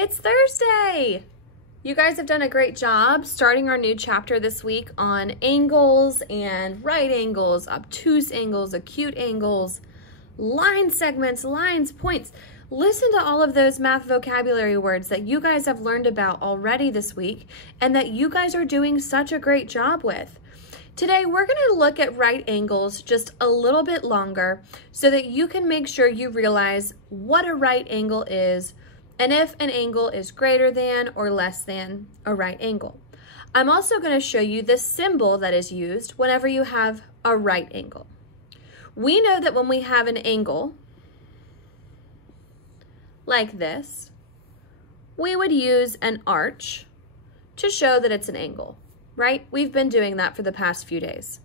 It's Thursday. You guys have done a great job starting our new chapter this week on angles and right angles, obtuse angles, acute angles, line segments, lines, points. Listen to all of those math vocabulary words that you guys have learned about already this week and that you guys are doing such a great job with. Today, we're going to look at right angles just a little bit longer so that you can make sure you realize what a right angle is and if an angle is greater than or less than a right angle. I'm also going to show you the symbol that is used whenever you have a right angle. We know that when we have an angle like this, we would use an arch to show that it's an angle. Right? We've been doing that for the past few days.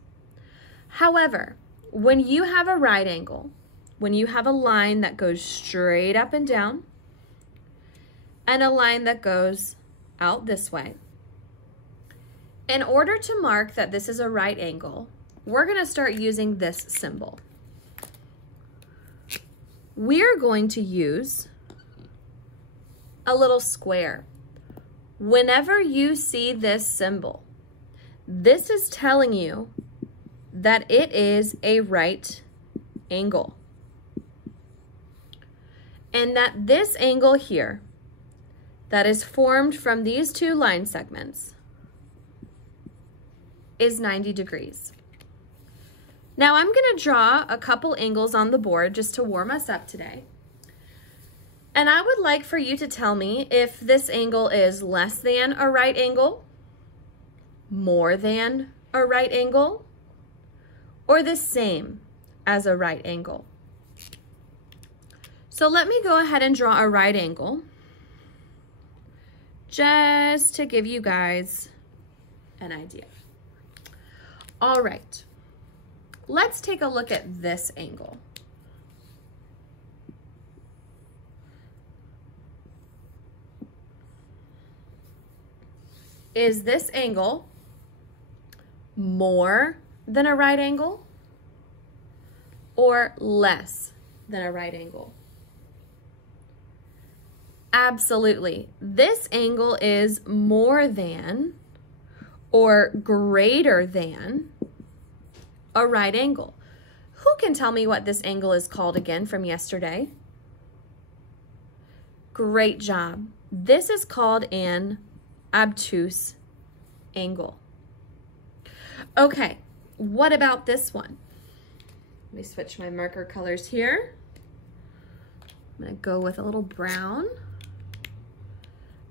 However, when you have a right angle, when you have a line that goes straight up and down, and a line that goes out this way, in order to mark that this is a right angle, we're going to start using this symbol. We're going to use a little square. Whenever you see this symbol, this is telling you that it is a right angle. And that this angle here, that is formed from these two line segments, is 90 degrees. Now I'm going to draw a couple angles on the board just to warm us up today. And I would like for you to tell me if this angle is less than a right angle, more than a right angle, or the same as a right angle. So let me go ahead and draw a right angle just to give you guys an idea. All right, let's take a look at this angle. Is this angle more than a right angle or less than a right angle? Absolutely. This angle is more than or greater than a right angle. Who can tell me what this angle is called again from yesterday? Great job. This is called an obtuse angle. Okay, what about this one? Let me switch my marker colors here. I'm gonna go with a little brown.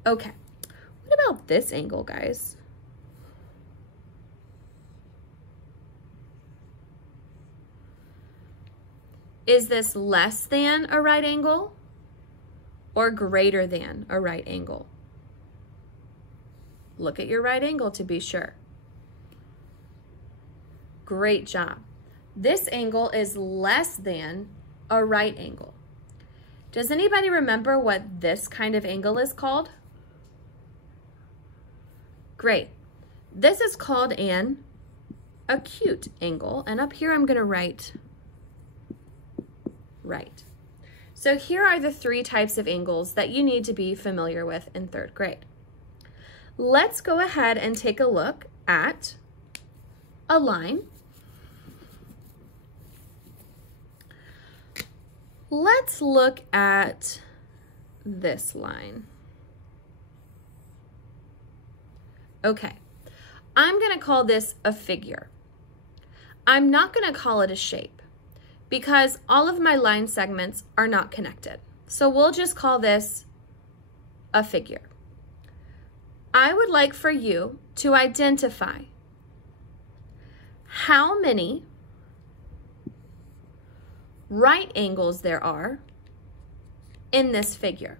Okay, what about this angle, guys? Is this less than a right angle or greater than a right angle? Look at your right angle to be sure. Great job. This angle is less than a right angle. Does anybody remember what this kind of angle is called? Great. This is called an acute angle, and up here I'm going to write right. So here are the three types of angles that you need to be familiar with in third grade. Let's go ahead and take a look at a line. Let's look at this line. Okay, I'm going to call this a figure. I'm not going to call it a shape because all of my line segments are not connected. So we'll just call this a figure. I would like for you to identify how many right angles there are in this figure.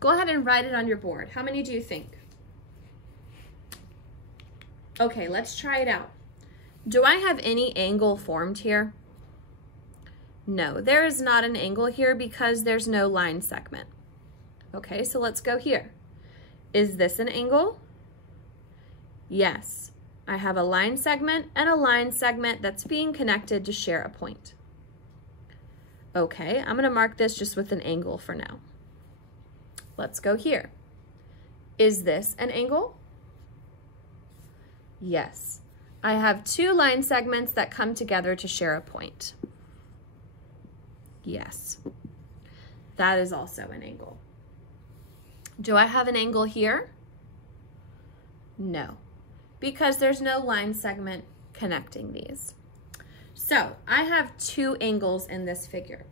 Go ahead and write it on your board. How many do you think? Okay, let's try it out. Do I have any angle formed here? No, there is not an angle here because there's no line segment. Okay, so let's go here. Is this an angle? Yes. I have a line segment and a line segment that's being connected to share a point. Okay, I'm going to mark this just with an angle for now. Let's go here. Is this an angle? Yes. I have two line segments that come together to share a point. Yes. That is also an angle. Do I have an angle here? No, because there's no line segment connecting these. So I have two angles in this figure.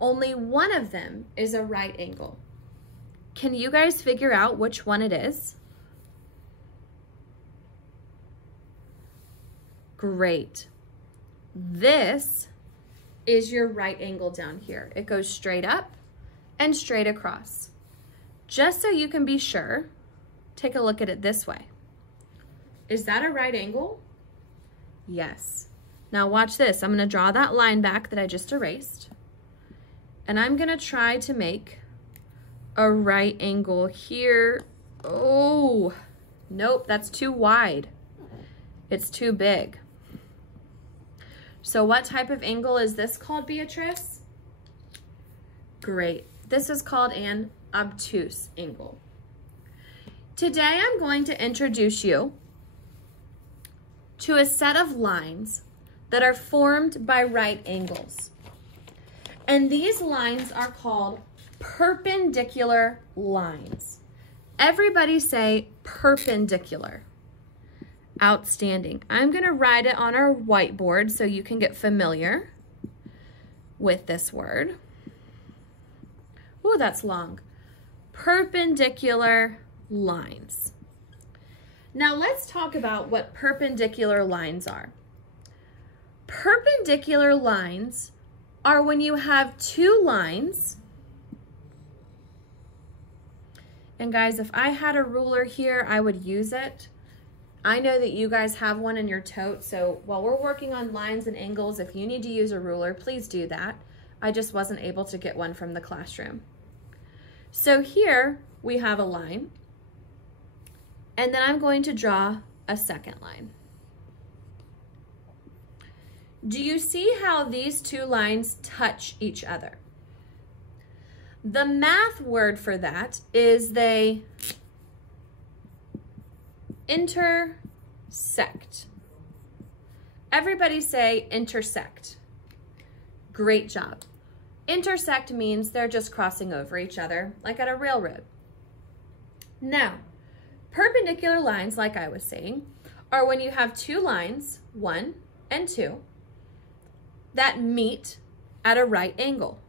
Only one of them is a right angle. Can you guys figure out which one it is? Great. This is your right angle down here. It goes straight up and straight across. Just so you can be sure, take a look at it this way. Is that a right angle? Yes. Now watch this. I'm going to draw that line back that I just erased. And I'm going to try to make a right angle here. Oh, nope, that's too wide. It's too big. So what type of angle is this called, Beatrice? Great. This is called an obtuse angle. Today I'm going to introduce you to a set of lines that are formed by right angles. And these lines are called perpendicular lines. Everybody say perpendicular. Outstanding. I'm going to write it on our whiteboard so you can get familiar with this word. Oh, that's long. Perpendicular lines. Now let's talk about what perpendicular lines are. Perpendicular lines are when you have two lines. And guys, if I had a ruler here, I would use it. I know that you guys have one in your tote, so while we're working on lines and angles, if you need to use a ruler, please do that. I just wasn't able to get one from the classroom. So here we have a line, and then I'm going to draw a second line. Do you see how these two lines touch each other? The math word for that is they intersect. Everybody say intersect. Great job. Intersect means they're just crossing over each other, like at a railroad. Now, perpendicular lines, like I was saying, are when you have two lines, 1 and 2, that meet at a right angle.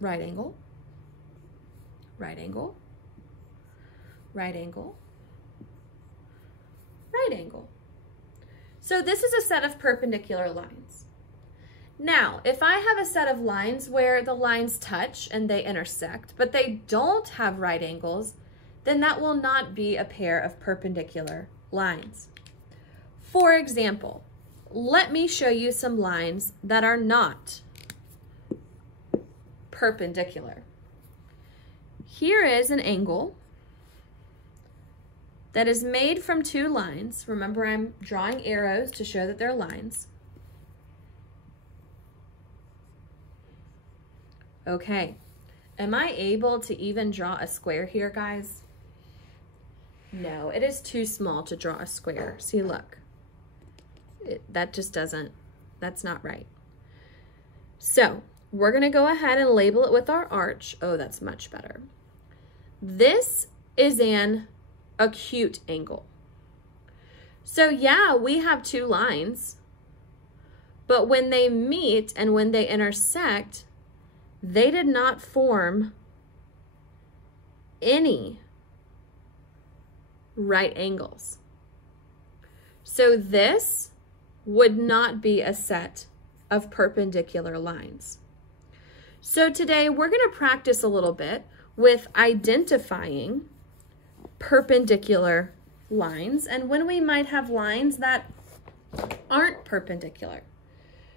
Right angle, right angle, right angle, right angle. So this is a set of perpendicular lines. Now, if I have a set of lines where the lines touch and they intersect, but they don't have right angles, then that will not be a pair of perpendicular lines. For example, let me show you some lines that are not perpendicular. Here is an angle that is made from two lines. Remember, I'm drawing arrows to show that they're lines. Okay, am I able to even draw a square here, guys? No, it is too small to draw a square. See, look, that just doesn't, that's not right. So we're gonna go ahead and label it with our arch. Oh, that's much better. This is an acute angle. So yeah, we have two lines, but when they meet and when they intersect, they did not form any right angles. So this would not be a set of perpendicular lines. So today we're going to practice a little bit with identifying perpendicular lines and when we might have lines that aren't perpendicular.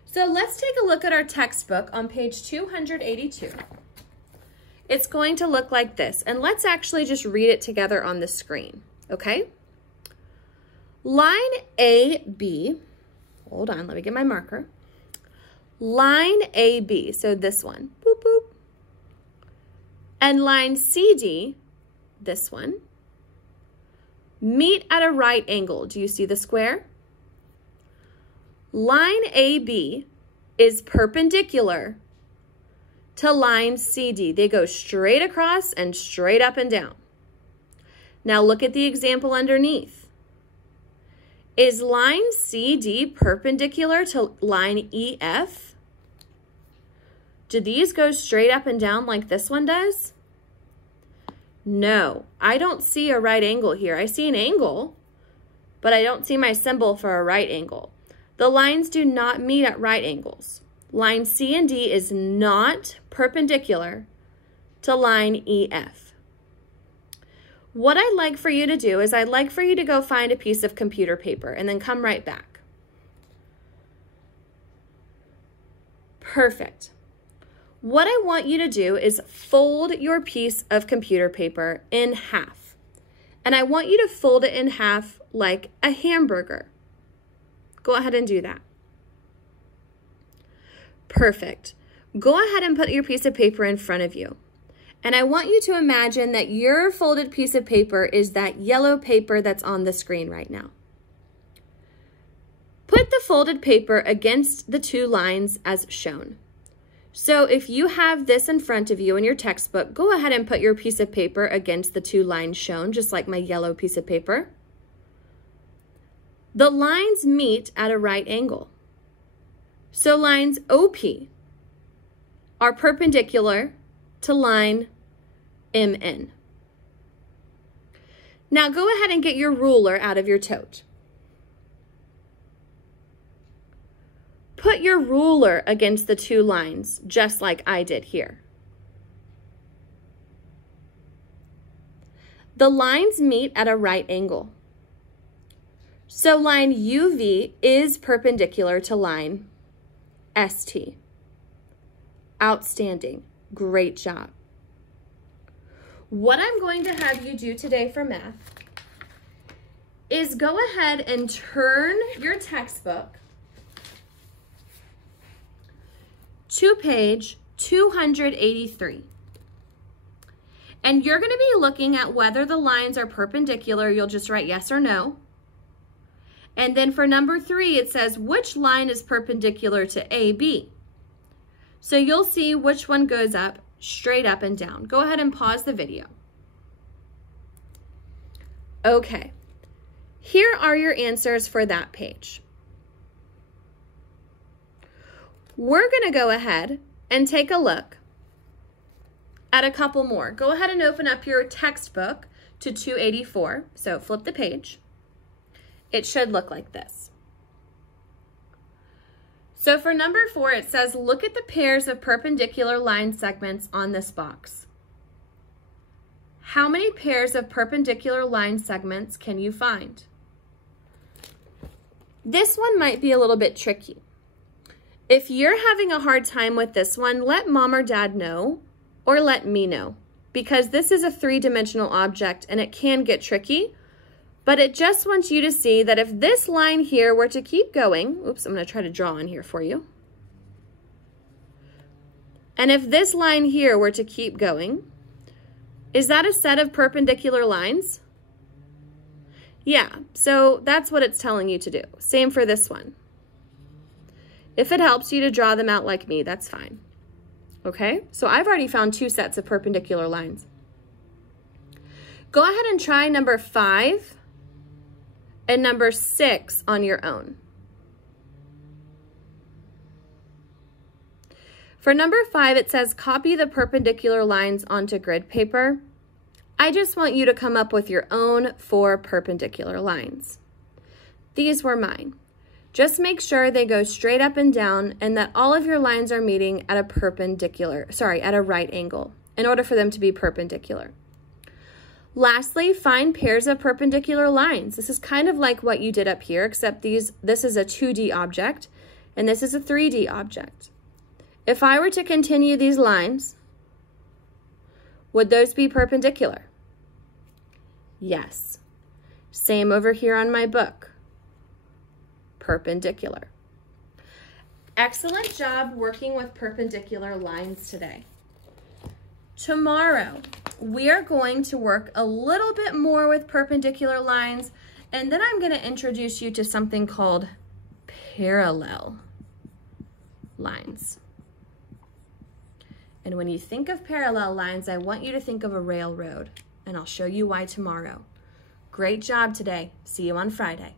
So let's take a look at our textbook on page 282. It's going to look like this, and let's actually just read it together on the screen, okay? Line AB, hold on, let me get my marker. Line AB, so this one, boop, boop, and line CD, this one, meet at a right angle. Do you see the square? Line AB is perpendicular to line CD. They go straight across and straight up and down. Now look at the example underneath. Is line CD perpendicular to line EF? Do these go straight up and down like this one does? No, I don't see a right angle here. I see an angle, but I don't see my symbol for a right angle. The lines do not meet at right angles. Line C and D is not perpendicular to line EF. What I'd like for you to do is I'd like for you to go find a piece of computer paper and then come right back. Perfect. What I want you to do is fold your piece of computer paper in half. And I want you to fold it in half like a hamburger. Go ahead and do that. Perfect. Go ahead and put your piece of paper in front of you. And I want you to imagine that your folded piece of paper is that yellow paper that's on the screen right now. Put the folded paper against the two lines as shown. So if you have this in front of you in your textbook, go ahead and put your piece of paper against the two lines shown, just like my yellow piece of paper. The lines meet at a right angle. So lines OP are perpendicular to line MN. Now go ahead and get your ruler out of your tote. Put your ruler against the two lines, just like I did here. The lines meet at a right angle. So line UV is perpendicular to line ST. Outstanding. Great job. What I'm going to have you do today for math is go ahead and turn your textbook to page 283. And you're going to be looking at whether the lines are perpendicular. You'll just write yes or no. And then for number 3, it says which line is perpendicular to AB. So you'll see which one goes up, straight up and down. Go ahead and pause the video. Okay, here are your answers for that page. We're going to go ahead and take a look at a couple more. Go ahead and open up your textbook to 284. So flip the page. It should look like this. So for number 4, it says, look at the pairs of perpendicular line segments on this box. How many pairs of perpendicular line segments can you find? This one might be a little bit tricky. If you're having a hard time with this one, let mom or dad know, or let me know, because this is a three-dimensional object and it can get tricky. But it just wants you to see that if this line here were to keep going, oops, I'm going to try to draw on here for you. And if this line here were to keep going, is that a set of perpendicular lines? Yeah, so that's what it's telling you to do. Same for this one. If it helps you to draw them out like me, that's fine. Okay, so I've already found 2 sets of perpendicular lines. Go ahead and try number 5 and number 6 on your own. For number 5, it says copy the perpendicular lines onto grid paper. I just want you to come up with your own 4 perpendicular lines. These were mine. Just make sure they go straight up and down and that all of your lines are meeting at a right angle in order for them to be perpendicular. Lastly, find pairs of perpendicular lines. This is kind of like what you did up here, except this is a 2D object and this is a 3D object. If I were to continue these lines, would those be perpendicular? Yes. Same over here on my book. Perpendicular. Excellent job working with perpendicular lines today. Tomorrow, we are going to work a little bit more with perpendicular lines, and then I'm going to introduce you to something called parallel lines. And when you think of parallel lines, I want you to think of a railroad, and I'll show you why tomorrow. Great job today. See you on Friday.